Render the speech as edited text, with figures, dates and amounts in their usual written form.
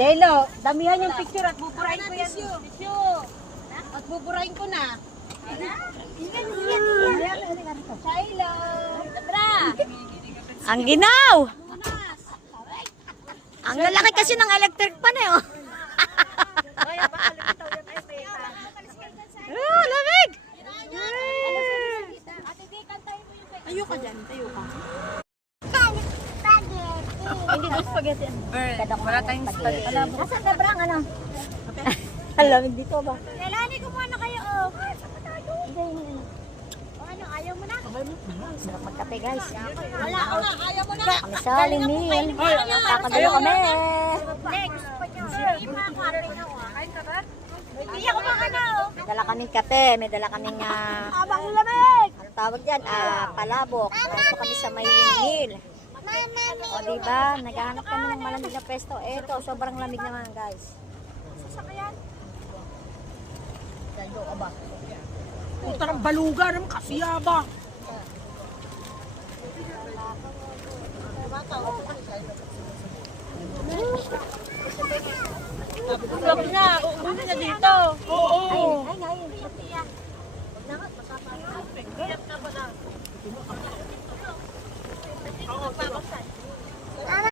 Jello, damihan yung picture at buburahin ko yan. Tissue. At buburahin ko na. Shaila. Bra. Ang ginaw! Ang lalaki kasi ng electric pan eh. Oh. Oh, lamig! Tayo ka dyan, tayo ka. Hindi na spaghetti. Wala tayong spaghetti. Nasaan na brang ano? Lamig dito ba? Lalani, kumuha na kayo, oh. O ano, ayaw mo na? Sarap magkape guys. Wala, ayaw mo na. Kami sa Limil. Kakagalo kami. Next, pa niyo. Hindi pa ako, kain ka ba? Hindi ako baka na, oh. May dala kaming kape, may dala kaming Abang lamig. anong tawag dyan? Palabok. Nandito kami sa may Limil. O diba, naghahanap kami ng malamig na pesto. Eto, sobrang lamig naman guys. Sasakyan. Utarang baluga naman kasi yaba. Sabi na, uuwi na dito. Oo. Ay, ngayon.